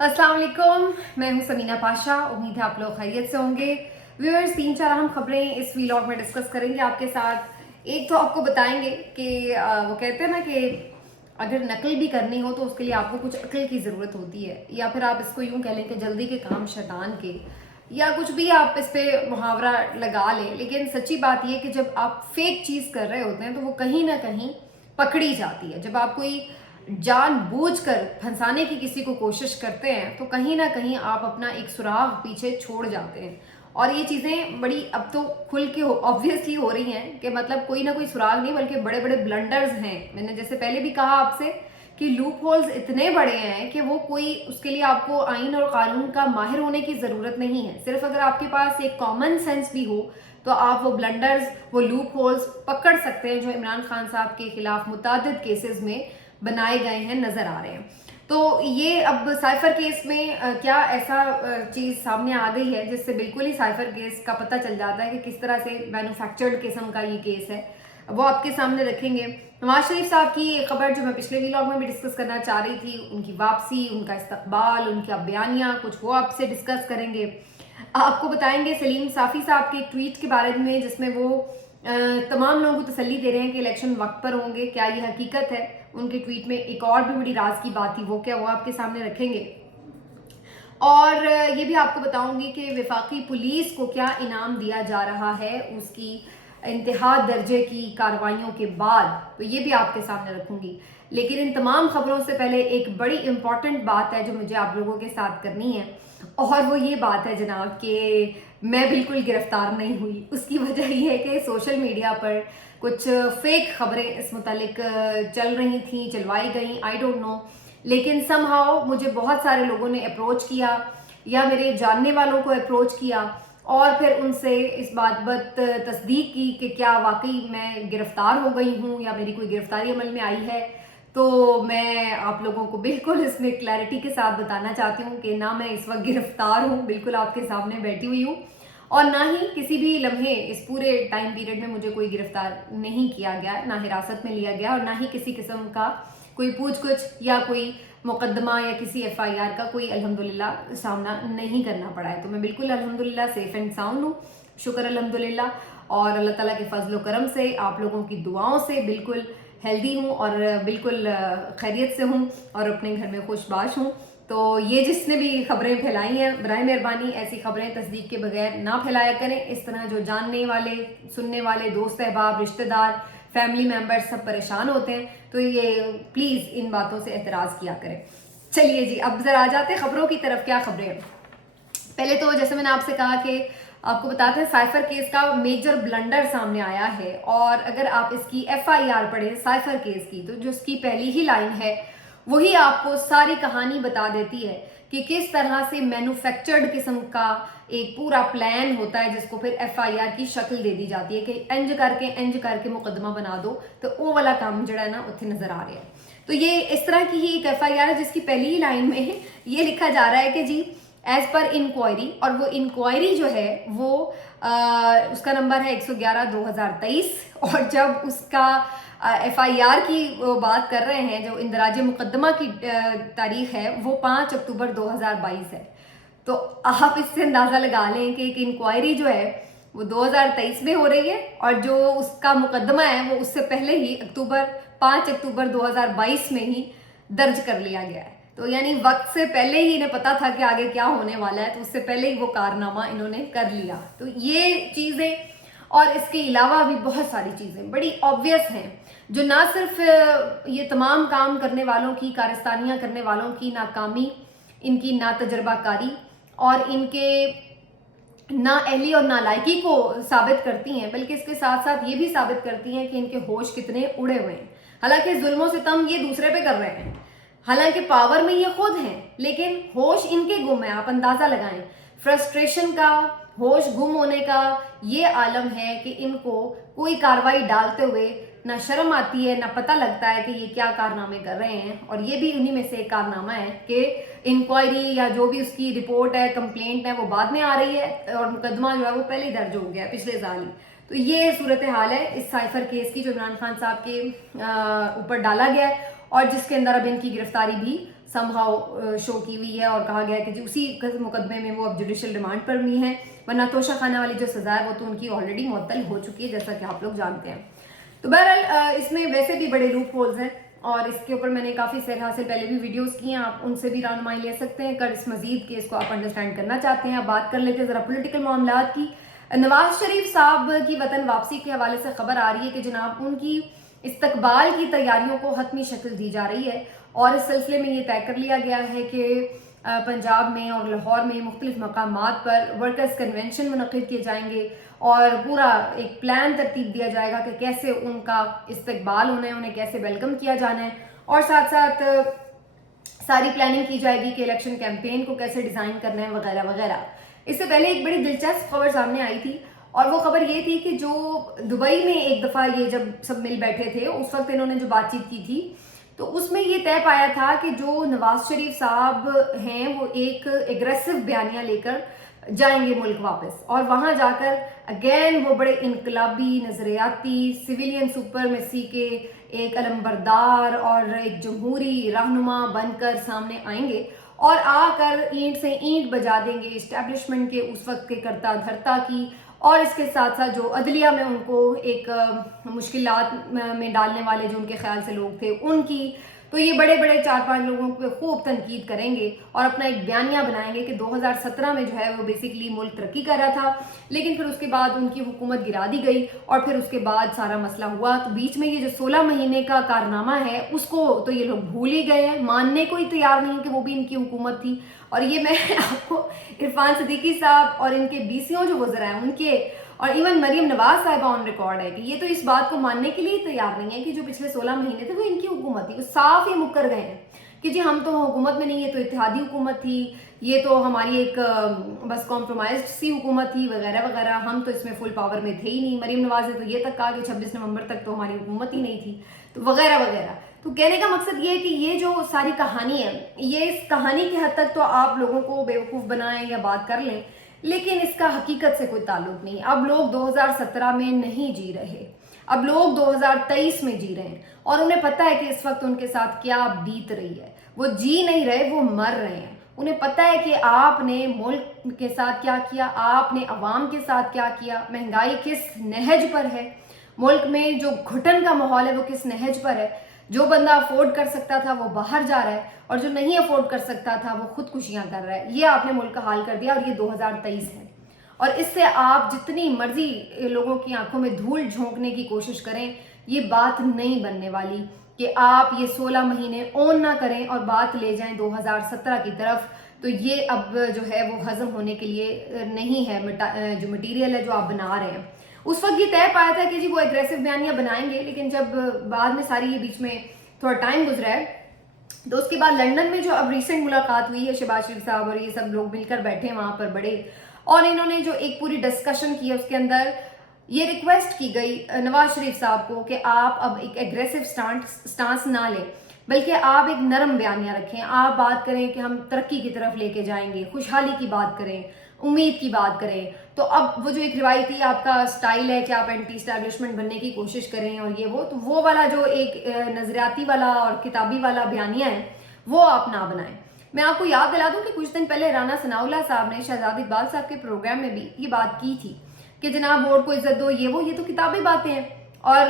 अस्सलाम वालेकुम, मैं हूं समीना पाशा। उम्मीद है आप लोग खैरियत से होंगे। व्यूअर्स, 3-4 अहम खबरें इस वीलॉग में डिस्कस करेंगे आपके साथ। एक तो आपको बताएंगे कि वो कहते हैं ना कि अगर नकल भी करनी हो तो उसके लिए आपको कुछ अक्ल की ज़रूरत होती है, या फिर आप इसको यूं कह लें कि जल्दी के काम शैतान के, या कुछ भी आप इस पे मुहावरा लगा लें। लेकिन सच्ची बात यह कि जब आप फेक चीज़ कर रहे होते हैं तो वो कहीं ना कहीं पकड़ी जाती है। जब आप कोई जानबूझकर फंसाने की किसी को कोशिश करते हैं तो कहीं ना कहीं आप अपना एक सुराग पीछे छोड़ जाते हैं। और ये चीज़ें बड़ी अब तो खुल के ऑब्वियसली हो रही हैं कि मतलब कोई ना कोई सुराग नहीं बल्कि बड़े बड़े ब्लंडर्स हैं। मैंने जैसे पहले भी कहा आपसे कि लूप होल्स इतने बड़े हैं कि वो कोई उसके लिए आपको आइन और कानून का माहिर होने की ज़रूरत नहीं है। सिर्फ अगर आपके पास एक कॉमन सेंस भी हो तो आप वो ब्लंडर्स, वो लूप होल्स पकड़ सकते हैं जो इमरान खान साहब के खिलाफ मुतादिद केसेस में बनाए गए हैं, नजर आ रहे हैं। तो ये अब साइफर केस में क्या ऐसा चीज सामने आ गई है जिससे बिल्कुल ही साइफर केस का पता चल जाता है कि किस तरह से मैन्युफैक्चर्ड किस्म का ये केस है, वो आपके सामने रखेंगे। नवाज शरीफ साहब की एक खबर जो मैं पिछले व्लॉग में भी डिस्कस करना चाह रही थी, उनकी वापसी, उनका इस्तकबाल, उनका बयानिया, कुछ वो आपसे डिस्कस करेंगे। आपको बताएंगे सलीम साफी साहब के एक ट्वीट के बारे में जिसमें वो तमाम लोगों को तसल्ली दे रहे हैं कि इलेक्शन वक्त पर होंगे। क्या ये हकीकत है? उनके ट्वीट में एक और भी बड़ी राज की बात थी, वो क्या, वो आपके सामने रखेंगे। और ये भी आपको बताऊंगी कि वफाकी पुलिस को क्या इनाम दिया जा रहा है उसकी इंतहा दर्जे की कार्रवाइयों के बाद, तो ये भी आपके सामने रखूंगी। लेकिन इन तमाम खबरों से पहले एक बड़ी इंपॉर्टेंट बात है जो मुझे आप लोगों के साथ करनी है, और वो ये बात है जनाब कि मैं बिल्कुल गिरफ्तार नहीं हुई। उसकी वजह ये है कि सोशल मीडिया पर कुछ फेक खबरें इस मुतालिक चल रही थी, चलवाई गई, आई डोंट नो। लेकिन समहाउ मुझे बहुत सारे लोगों ने अप्रोच किया या मेरे जानने वालों को अप्रोच किया और फिर उनसे इस बात तस्दीक की कि क्या वाकई मैं गिरफ्तार हो गई हूँ या मेरी कोई गिरफ्तारी अमल में आई है। तो मैं आप लोगों को बिल्कुल इसमें क्लैरिटी के साथ बताना चाहती हूँ कि ना मैं इस वक्त गिरफ्तार हूँ, बिल्कुल आपके सामने बैठी हुई हूँ, और ना ही किसी भी लम्हे इस पूरे टाइम पीरियड में मुझे कोई गिरफ्तार नहीं किया गया, ना हिरासत में लिया गया, और ना ही किसी किस्म का कोई पूछ कुछ या कोई मुकदमा या किसी FIR का कोई अल्हम्दुलिल्लाह सामना नहीं करना पड़ा है। तो मैं बिल्कुल अल्हम्दुलिल्लाह सेफ एंड साउंड हूँ, शुक्र अल्हम्दुलिल्लाह। और अल्लाह ताला के फजल करम से, आप लोगों की दुआओं से बिल्कुल हेल्दी हूँ और बिल्कुल खैरियत से हूँ और अपने घर में खुशबाश हूँ। तो ये जिसने भी खबरें फैलाई हैं, बराए मेहरबानी ऐसी खबरें तस्दीक के बगैर ना फैलाया करें। इस तरह जो जानने वाले, सुनने वाले दोस्त अहबाब, रिश्तेदार, फैमिली मेम्बर्स सब परेशान होते हैं, तो ये प्लीज़ इन बातों से एतराज़ किया करें। चलिए जी, अब ज़रा आ जाते हैं खबरों की तरफ। क्या खबरें हैं? पहले तो जैसे मैंने आपसे कहा कि आपको बताते हैं साइफर केस का मेजर ब्लंडर सामने आया है, और अगर आप इसकी FIR पढ़ें साइफर केस की, तो जो उसकी पहली ही लाइन है वही आपको सारी कहानी बता देती है कि किस तरह से मैन्युफैक्चर्ड किस्म का एक पूरा प्लान होता है जिसको फिर FIR की शक्ल दे दी जाती है कि इंज करके मुकदमा बना दो। तो वो वाला काम जड़ा है ना उत्थे नजर आ रहा है। तो ये इस तरह की ही एक FIR है जिसकी पहली ही लाइन में ये लिखा जा रहा है कि जी एज पर इंक्वायरी, और वो इंक्वायरी जो है वो उसका नंबर है 111/2023, और जब उसका FIR की वो बात कर रहे हैं, जो इंदराज मुकदमा की तारीख है वो 5 अक्टूबर 2022 है। तो आप इससे अंदाजा लगा लें कि एक इंक्वायरी जो है वो 2023 में हो रही है, और जो उसका मुकदमा है वो उससे पहले ही 5 अक्टूबर 2022 में ही दर्ज कर लिया गया है। तो यानी वक्त से पहले ही इन्हें पता था कि आगे क्या होने वाला है, तो उससे पहले ही वो कारनामा इन्होंने कर लिया। तो ये चीजें और इसके अलावा भी बहुत सारी चीजें बड़ी ऑब्वियस हैं जो ना सिर्फ ये तमाम काम करने वालों की, कारस्तानियां करने वालों की नाकामी, इनकी ना तजर्बाकारी और इनके ना अहली और नालायकी को साबित करती हैं, बल्कि इसके साथ साथ ये भी साबित करती हैं कि इनके होश कितने उड़े हुए हैं। हालांकि जुल्मों सितम ये दूसरे पे कर रहे हैं, हालांकि पावर में ये खुद हैं, लेकिन होश इनके गुम है। आप अंदाजा लगाएं, फ्रस्ट्रेशन का, होश गुम होने का ये आलम है कि इनको कोई कार्रवाई डालते हुए ना शर्म आती है, ना पता लगता है कि ये क्या कारनामे कर रहे हैं। और ये भी उन्हीं में से एक कारनामा है कि इंक्वायरी या जो भी उसकी रिपोर्ट है, कंप्लेंट है, वो बाद में आ रही है और मुकदमा जो है वो पहले ही दर्ज हो गया है पिछले साल ही। तो ये सूरत हाल है इस साइफर केस की जो इमरान खान साहब के ऊपर डाला गया है और जिसके अंदर अब इनकी गिरफ्तारी भी समहाउ शो की हुई है और कहा गया है कि जी उसी मुकदमे में वो अब जुडिशल रिमांड पर भी हैं, वरना तोशा खाना वाली जो सज़ा है वो तो उनकी ऑलरेडी मुअत्तल हो चुकी है, जैसा कि आप लोग जानते हैं। तो बहरहाल इसमें वैसे भी बड़े लूप होल्स हैं और इसके ऊपर मैंने काफ़ी सरहा से पहले भी वीडियोस की हैं, आप उनसे भी रहनुमाई ले सकते हैं अगर इस मजीद केस को आप अंडरस्टैंड करना चाहते हैं। अब बात कर लेते हैं ज़रा पॉलिटिकल मामलात की। नवाज शरीफ साहब की वतन वापसी के हवाले से खबर आ रही है कि जनाब उनकी इस्तकबाल की तैयारियों को हतमी शक्ल दी जा रही है और इस सिलसिले में ये तय कर लिया गया है कि पंजाब में और लाहौर में मुख्तलिफ मकामात पर वर्कर्स कन्वेंशन मुनक़िद किए जाएंगे और पूरा एक प्लान तरतीब दिया जाएगा कि कैसे उनका इस्तकबाल होना है, उन्हें कैसे वेलकम किया जाना है और साथ साथ सारी प्लानिंग की जाएगी कि इलेक्शन कैंपेन को कैसे डिज़ाइन करना है वगैरह वगैरह। इससे पहले एक बड़ी दिलचस्प खबर सामने आई थी और वो खबर ये थी कि जो दुबई में एक दफ़ा ये जब सब मिल बैठे थे उस वक्त इन्होंने जो बातचीत की थी तो उसमें ये तय पाया था कि जो नवाज शरीफ साहब हैं वो एक एग्रेसिव बयानिया लेकर जाएंगे मुल्क वापस और वहाँ जाकर अगेन वो बड़े इनकलाबी नजरियाती सिविलियन सुपरमेसी के एक अलमबरदार और एक जमहूरी रहनुमा बनकर सामने आएंगे और आकर ईंट से ईंट बजा देंगे इस्टेब्लिशमेंट के उस वक्त के करता धरता की और इसके साथ साथ जो अदलिया में उनको एक मुश्किलात में डालने वाले जो उनके ख्याल से लोग थे उनकी। तो ये बड़े बड़े 4-5 लोगों पे खूब तनकीद करेंगे और अपना एक बयानिया बनाएंगे कि 2017 में जो है वो बेसिकली मुल्क तरक्की कर रहा था लेकिन फिर उसके बाद उनकी हुकूमत गिरा दी गई और फिर उसके बाद सारा मसला हुआ। तो बीच में ये जो 16 महीने का कारनामा है उसको तो ये लोग भूल ही गए हैं, मानने को ही तैयार नहीं कि वो भी इनकी हुकूमत थी। और ये मैं आपको इरफान सिद्दीकी साहब और इनके बीसियों जो गुजरा है उनके और इवन मरीम नवाज साहिबा ऑन रिकॉर्ड है कि ये तो इस बात को मानने के लिए तैयार नहीं है कि जो पिछले 16 महीने थे वो इनकी हुकूमत थी। वो साफ ही मुकर गए हैं कि जी हम तो हुकूमत में नहीं, ये तो इत्तेहादी हुकूमत थी, ये तो हमारी एक बस कॉम्प्रोमाइज सी हुकूमत थी वगैरह वगैरह, हम तो इसमें फुल पावर में थे ही नहीं। मरीम नवाज ने तो ये तक कहा कि 26 नवंबर तक तो हमारी हुकूमत ही नहीं थी, तो वगैरह वगैरह। तो कहने का मकसद ये है कि ये जो सारी कहानी है ये इस कहानी की हद तक तो आप लोगों को बेवकूफ़ बनाएं या बात कर लें, लेकिन इसका हकीकत से कोई ताल्लुक नहीं। अब लोग 2017 में नहीं जी रहे, अब लोग 2023 में जी रहे हैं और उन्हें पता है कि इस वक्त उनके साथ क्या बीत रही है। वो जी नहीं रहे, वो मर रहे हैं। उन्हें पता है कि आपने मुल्क के साथ क्या किया, आपने अवाम के साथ क्या किया, महंगाई किस नहज पर है, मुल्क में जो घुटन का माहौल है वो किस नहज पर है। जो बंदा अफोर्ड कर सकता था वो बाहर जा रहा है और जो नहीं अफोर्ड कर सकता था वो खुदकुशियां कर रहा है। ये आपने मुल्क का हाल कर दिया और ये 2023 है और इससे आप जितनी मर्जी लोगों की आंखों में धूल झोंकने की कोशिश करें ये बात नहीं बनने वाली कि आप ये 16 महीने ऑन ना करें और बात ले जाएं 2017 की तरफ। तो ये अब जो है वो हजम होने के लिए नहीं है। जो मटीरियल है जो आप बना रहे हैं उस वक्त ये तय पाया था कि जी वो एग्रेसिव बयानियां बनाएंगे, लेकिन जब बाद में सारी ये बीच में थोड़ा टाइम गुजरा है तो उसके बाद लंदन में जो अब रिसेंट मुलाकात हुई है शहबाज शरीफ साहब और ये सब लोग मिलकर बैठे वहां पर बड़े और इन्होंने जो एक पूरी डिस्कशन की है उसके अंदर ये रिक्वेस्ट की गई नवाज शरीफ साहब को कि आप अब एक एग्रेसिव स्टांस ना लें बल्कि आप एक नरम बयानिया रखें। आप बात करें कि हम तरक्की की तरफ लेके जाएंगे, खुशहाली की बात करें, उम्मीद की बात करें। तो अब वो जो एक रिवायती आपका स्टाइल है कि आप एंटी इस्टेब्लिशमेंट बनने की कोशिश करें और ये तो वो वाला जो एक नजरियाती वाला और किताबी वाला बयानिया है वो आप ना बनाएं। मैं आपको याद दिला दूं कि कुछ दिन पहले राना सनाउल्लाह साहब ने शहजाद इकबाल साहब के प्रोग्राम में भी ये बात की थी कि जनाब वोट को इज्जत दो, ये तो किताबी बातें हैं। और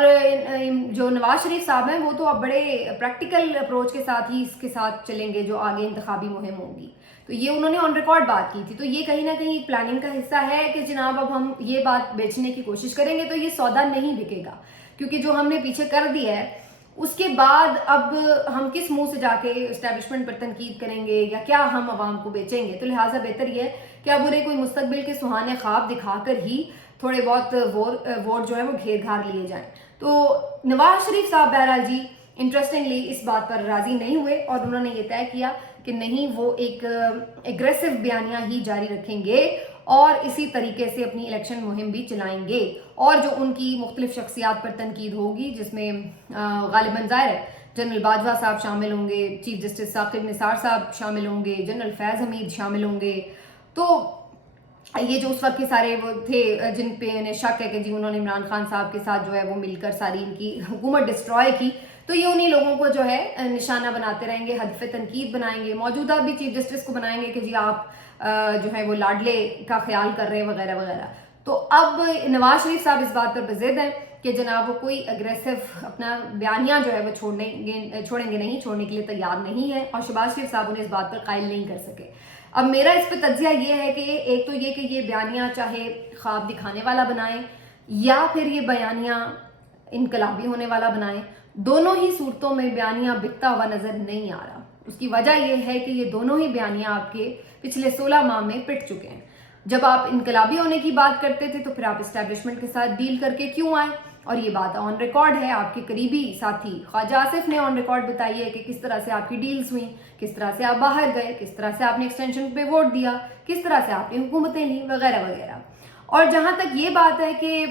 जो नवाज शरीफ साहब हैं वो तो अब बड़े प्रैक्टिकल अप्रोच के साथ ही इसके साथ चलेंगे जो आगे इंतखाबी मुहिम होगी। तो ये उन्होंने ऑन रिकॉर्ड बात की थी। तो ये कहीं ना कहीं प्लानिंग का हिस्सा है कि जनाब अब हम ये बात बेचने की कोशिश करेंगे तो ये सौदा नहीं बिकेगा, क्योंकि जो हमने पीछे कर दिया है उसके बाद अब हम किस मुंह से जाके इस्टेब्लिशमेंट पर तनकीद करेंगे या क्या हम आवाम को बेचेंगे। तो लिहाजा बेहतर ये है कि अब उन्हें कोई मुस्तकबिल के सुहाने ख्वाब दिखाकर ही थोड़े बहुत वोट जो है वो घेर घार लिए जाएं। तो नवाज शरीफ साहब बहरहाल जी इंटरेस्टिंगली इस बात पर राजी नहीं हुए और उन्होंने ये तय किया कि नहीं, वो एक एग्रेसिव बयानिया ही जारी रखेंगे और इसी तरीके से अपनी इलेक्शन मुहिम भी चलाएंगे। और जो उनकी मुख्तलिफ शख्सियात पर तनकीद होगी जिसमें गालिबन ज़ाहिर है जनरल बाजवा साहब शामिल होंगे, चीफ जस्टिस साकिब निसार साहब शामिल होंगे, जनरल फैज़ हमीद शामिल होंगे। तो ये जो उस वक्त के सारे वो थे जिन पे इन्हें शक है कि जी उन्होंने इमरान खान साहब के साथ जो है वो मिलकर सारी इनकी हुकूमत डिस्ट्रॉय की, تو یہ انہی لوگوں کو جو ہے نشانہ بناتے رہیں گے, ہدف تنقید بنائیں گے. موجودہ بھی چیف جسٹس کو بنائیں گے کہ جی آپ جو ہے وہ لاڈلے کا خیال کر رہے ہیں وغیرہ وغیرہ. تو اب نواز شریف صاحب اس بات پر بضد ہیں کہ جناب وہ کوئی اگریسو اپنا بیانیہ جو ہے وہ چھوڑیں گے نہیں, چھوڑنے کے لیے تیار نہیں ہے, اور شہباز شریف صاحب انہیں اس بات پر قائل نہیں کر سکے. اب میرا اس پہ تجزیہ یہ ہے کہ ایک تو یہ کہ یہ بیانیہ چاہے خواب دکھانے والا بنائیں یا پھر یہ بیانیہ انقلابی ہونے والا بنائیں, دونوں ہی صورتوں میں بیانیہ بکتا ہوا نظر نہیں آ رہا. اس کی وجہ یہ ہے کہ یہ دونوں ہی بیانیہ آپ کے پچھلے 16 ماہ میں پٹ چکے ہیں. جب آپ انقلابی ہونے کی بات کرتے تھے تو پھر آپ اسٹیبلشمنٹ کے ساتھ ڈیل کر کے کیوں آئے, اور یہ بات آن ریکارڈ ہے. آپ کے قریبی ساتھی خواجہ آصف نے آن ریکارڈ بتائی ہے کہ کس طرح سے آپ کی ڈیلز ہوئیں, کس طرح سے آپ باہر گئے, کس طرح سے آپ نے ایکسٹینشن پہ ووٹ دیا, کس طرح سے آپ نے حکومتیں لیں وغیرہ وغیرہ. اور جہاں تک یہ بات ہے کہ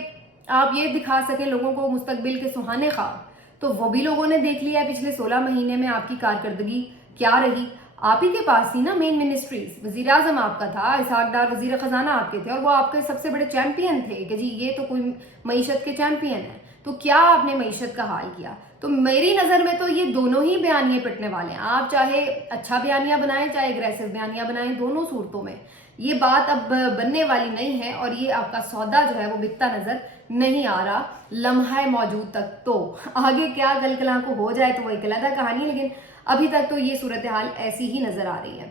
آپ یہ دکھا سکیں لوگوں کو مستقبل کے سہانے خواب, تو وہ بھی لوگوں نے دیکھ لیا ہے پچھلے 16 مہینے میں آپ کی کارکردگی کیا رہی. آپ ہی کے پاس تھی نا مین منسٹریز, وزیر اعظم آپ کا تھا, اسحاق ڈار وزیر خزانہ آپ کے تھے, اور وہ آپ کے سب سے بڑے چیمپئن تھے کہ جی یہ تو کوئی معیشت کے چیمپئن ہیں. تو کیا آپ نے معیشت کا حال کیا؟ تو میری نظر میں تو یہ دونوں ہی بیانیے پٹنے والے ہیں. آپ چاہے اچھا بیانیہ بنائیں چاہے اگریسو بیانیہ بنائیں, دونوں صورتوں میں یہ بات اب بننے والی نہیں ہے, اور یہ آپ کا سودا جو ہے وہ بکتا نظر نہیں آ رہا لمحہ موجود تک. تو آگے کیا کل کلاں کو ہو جائے تو وہ ایک علیحدہ کہانی, لیکن ابھی تک تو یہ صورتحال ایسی ہی نظر آ رہی ہے.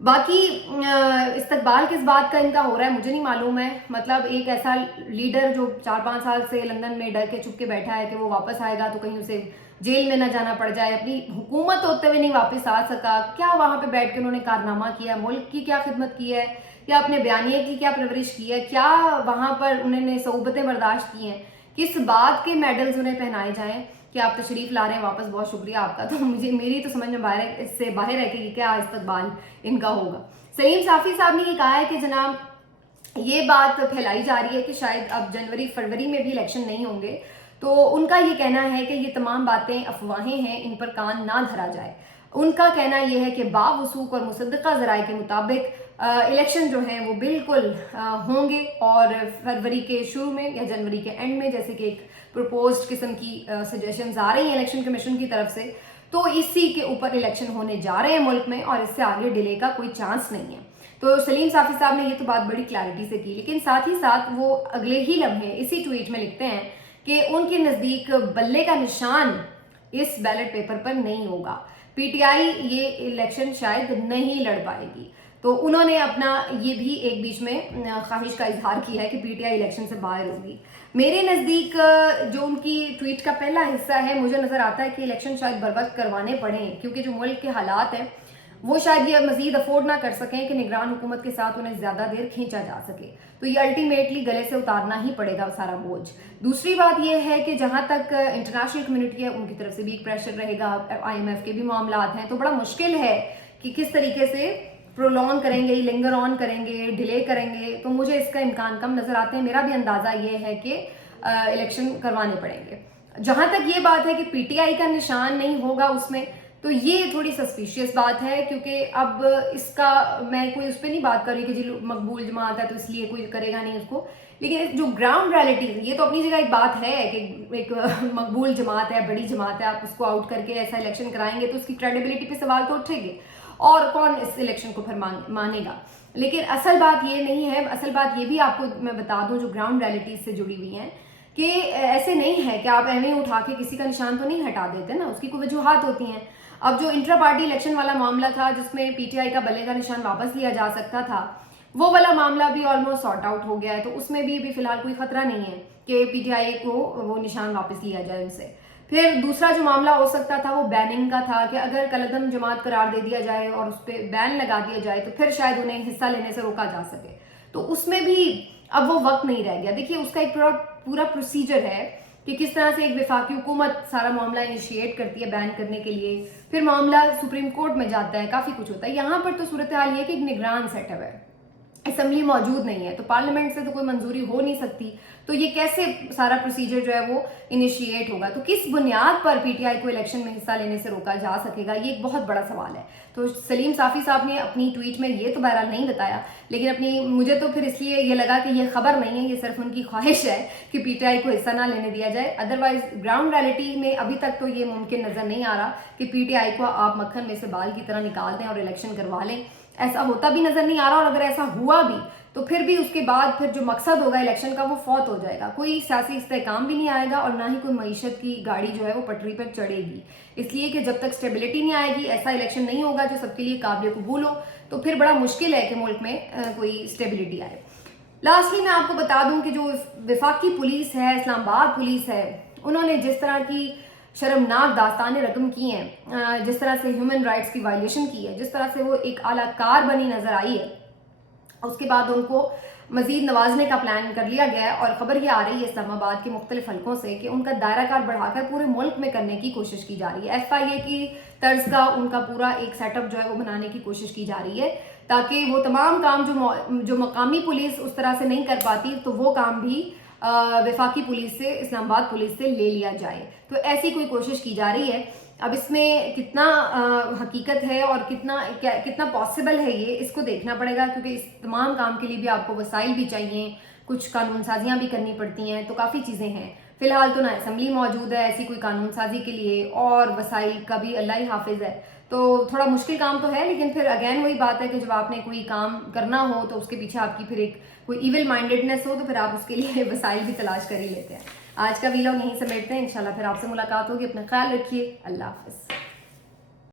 باقی استقبال کس بات کا ان کا ہو رہا ہے مجھے نہیں معلوم ہے. مطلب ایک ایسا لیڈر جو 4-5 سال سے لندن میں ڈر کے چھپ کے بیٹھا ہے کہ وہ واپس آئے گا تو کہیں اسے جیل میں نہ جانا پڑ جائے, اپنی حکومت ہوتے ہوئے نہیں واپس آ سکا. کیا وہاں پہ بیٹھ کے انہوں نے کارنامہ کیا, ملک کی کیا خدمت کی ہے, یا اپنے بیانیے کی کیا پرورش کی ہے, کیا وہاں پر انہوں نے صعوبتیں برداشت کی ہیں, کس بات کے میڈلز انہیں پہنائے جائیں کہ آپ تشریف لا رہے ہیں واپس, بہت شکریہ آپ کا. تو میری تو سمجھ میں باہر ہے, اس سے باہر ہے کہ کیا استقبال ان کا ہوگا. سلیم صافی صاحب نے یہ کہا ہے کہ جناب یہ بات پھیلائی جا رہی ہے کہ شاید اب جنوری فروری میں بھی الیکشن نہیں ہوں گے, تو ان کا یہ کہنا ہے کہ یہ تمام باتیں افواہیں ہیں, ان پر کان نہ دھرا جائے. ان کا کہنا یہ ہے کہ باوثوق اور مصدقہ ذرائع کے مطابق الیکشن جو ہیں وہ بالکل ہوں گے, اور فروری کے شروع میں یا جنوری کے اینڈ میں, جیسے کہ ایک پروپوزڈ قسم کی سجیشنز آ رہی ہیں الیکشن کمیشن کی طرف سے, تو اسی کے اوپر الیکشن ہونے جا رہے ہیں ملک میں, اور اس سے آگے ڈیلے کا کوئی چانس نہیں ہے. تو سلیم صافی صاحب نے یہ تو بات بڑی کلیئرٹی سے کی, لیکن ساتھ ہی ساتھ وہ اگلے ہی لمحے اسی ٹویٹ میں لکھتے ہیں کہ ان کے نزدیک بلے کا نشان اس بیلٹ پیپر پر نہیں ہوگا, پی ٹی آئی یہ الیکشن شاید نہیں لڑ پائے گی. تو انہوں نے اپنا یہ بھی ایک بیچ میں خواہش کا اظہار کیا ہے کہ پی ٹی آئی الیکشن سے باہر ہوگی. میرے نزدیک جو ان کی ٹویٹ کا پہلا حصہ ہے, مجھے نظر آتا ہے کہ الیکشن شاید بر وقت کروانے پڑیں, کیونکہ جو ملک کے حالات ہیں وہ شاید یہ مزید افورڈ نہ کر سکیں کہ نگران حکومت کے ساتھ انہیں زیادہ دیر کھینچا جا سکے. تو یہ الٹیمیٹلی گلے سے اتارنا ہی پڑے گا سارا بوجھ. دوسری بات یہ ہے کہ جہاں تک انٹرنیشنل کمیونٹی ہے ان کی طرف سے بھی ایک پریشر رہے گا, آئی ایم ایف کے بھی معاملات ہیں, تو بڑا مشکل ہے کہ کس طریقے سے پرولونگ کریں گے, لنگر آن کریں گے, ڈیلے کریں گے. تو مجھے اس کا امکان کم نظر آتے ہیں. میرا بھی اندازہ یہ ہے کہ الیکشن کروانے پڑیں گے. جہاں تک یہ بات ہے کہ پی ٹی آئی کا نشان نہیں ہوگا اس میں, تو یہ تھوڑی سسپیشیس بات ہے, کیونکہ اب اس کا میں کوئی اس پہ نہیں بات کر رہی کہ جی مقبول جماعت ہے تو اس لیے کوئی کرے گا نہیں اس کو, لیکن جو گراؤنڈ ریالٹی یہ تو اپنی جگہ ایک بات ہے کہ ایک مقبول جماعت ہے, بڑی جماعت ہے, آپ اس کو آؤٹ کر کے ایسا الیکشن کرائیں گے تو اس کی کریڈیبلٹی پہ سوال تو اٹھے گے, اور کون اس الیکشن کو پھر مانے گا. لیکن اصل بات یہ نہیں ہے. اصل بات یہ بھی آپ کو میں بتا دوں جو گراؤنڈ ریالٹیز سے جڑی ہوئی ہیں, کہ ایسے نہیں ہے کہ آپ ایویں اٹھا کے کسی کا نشان تو نہیں ہٹا دیتے نا, اس کی کوئی وجوہات ہوتی ہیں. اب جو انٹرا پارٹی الیکشن والا معاملہ تھا جس میں پی ٹی آئی کا بلے کا نشان واپس لیا جا سکتا تھا, وہ والا معاملہ بھی آلموسٹ سارٹ آؤٹ ہو گیا ہے, تو اس میں بھی فی الحال کوئی خطرہ نہیں ہے کہ پی ٹی آئی کو وہ نشان واپس لیا جائے ان سے. پھر دوسرا جو معاملہ ہو سکتا تھا وہ بیننگ کا تھا, کہ اگر کالعدم جماعت قرار دے دیا جائے اور اس پہ بین لگا دیا جائے تو پھر شاید انہیں حصہ لینے سے روکا جا سکے. تو اس میں بھی اب وہ وقت نہیں رہ گیا. دیکھیے اس کا ایک پورا پروسیجر ہے کہ کس طرح سے ایک وفاقی حکومت سارا معاملہ انیشیٹ کرتی ہے بین کرنے کے لیے, پھر معاملہ سپریم کورٹ میں جاتا ہے, کافی کچھ ہوتا ہے. یہاں پر تو صورتحال یہ ہے کہ ایک نگران سیٹ اپ ہے, اسمبلی موجود نہیں ہے تو پارلیمنٹ سے تو کوئی منظوری ہو نہیں سکتی, تو یہ کیسے سارا پروسیجر جو ہے وہ انیشیٹ ہوگا, تو کس بنیاد پر پی ٹی آئی کو الیکشن میں حصہ لینے سے روکا جا سکے گا, یہ ایک بہت بڑا سوال ہے. تو سلیم صافی صاحب نے اپنی ٹویٹ میں یہ تو بہرحال نہیں بتایا, لیکن مجھے تو پھر اس لیے یہ لگا کہ یہ خبر نہیں ہے, یہ صرف ان کی خواہش ہے کہ پی ٹی آئی کو حصہ نہ لینے دیا جائے. ادروائز گراؤنڈ ریالٹی میں ابھی تک تو یہ ممکن نظر نہیں آ رہا کہ پی ٹی آئی کو آپ مکھن میں سے بال کی طرح نکال دیں اور الیکشن کروا لیں, ایسا ہوتا بھی نظر نہیں آ رہا. اور اگر ایسا ہوا بھی تو پھر بھی اس کے بعد پھر جو مقصد ہوگا الیکشن کا وہ فوت ہو جائے گا, کوئی سیاسی استحکام بھی نہیں آئے گا اور نہ ہی کوئی معیشت کی گاڑی جو ہے وہ پٹری پر چڑھے گی. اس لیے کہ جب تک اسٹیبلٹی نہیں آئے گی, ایسا الیکشن نہیں ہوگا جو سب کے لیے قابل قبول ہو, تو پھر بڑا مشکل ہے کہ ملک میں کوئی اسٹیبلٹی آئے. لاسٹلی میں آپ کو بتا دوں کہ جو وفاقی پولیس ہے, اسلام آباد پولیس ہے, انہوں نے جس طرح کی شرمناک داستانیں رقم کی ہیں, جس طرح سے ہیومن رائٹس کی وائلیشن کی ہے, جس طرح سے وہ ایک اعلیٰ کار بنی نظر آئی ہے, اس کے بعد ان کو مزید نوازنے کا پلان کر لیا گیا ہے. اور خبر یہ آ رہی ہے اسلام آباد کے مختلف حلقوں سے کہ ان کا دائرہ کار بڑھا کر پورے ملک میں کرنے کی کوشش کی جا رہی ہے. ایف آئی اے کی طرز کا ان کا پورا ایک سیٹ اپ جو ہے وہ بنانے کی کوشش کی جا رہی ہے, تاکہ وہ تمام کام جو مقامی پولیس اس طرح سے نہیں کر پاتی, تو وہ کام بھی وفاقی پولیس سے, اسلام آباد پولیس سے لے لیا جائے. تو ایسی کوئی کوشش کی جا رہی ہے. اب اس میں کتنا حقیقت ہے اور کتنا پاسبل ہے یہ اس کو دیکھنا پڑے گا, کیونکہ اس تمام کام کے لیے بھی آپ کو وسائل بھی چاہیے, کچھ قانون سازیاں بھی کرنی پڑتی ہیں, تو کافی چیزیں ہیں. فی الحال تو نہ اسمبلی موجود ہے ایسی کوئی قانون سازی کے لیے, اور وسائل کا بھی اللہ ہی حافظ ہے, تو تھوڑا مشکل کام تو ہے. لیکن پھر اگین وہی بات ہے کہ جب آپ نے کوئی کام کرنا ہو تو اس کے پیچھے آپ کی پھر ایک کوئی ایول مائنڈیڈنیس ہو, تو پھر آپ اس کے لیے وسائل بھی تلاش کر ہی لیتے ہیں. آج کا ویلاگ یہیں سمیٹتے ہیں, انشاءاللہ پھر آپ سے ملاقات ہوگی. اپنا خیال رکھیے, اللہ حافظ.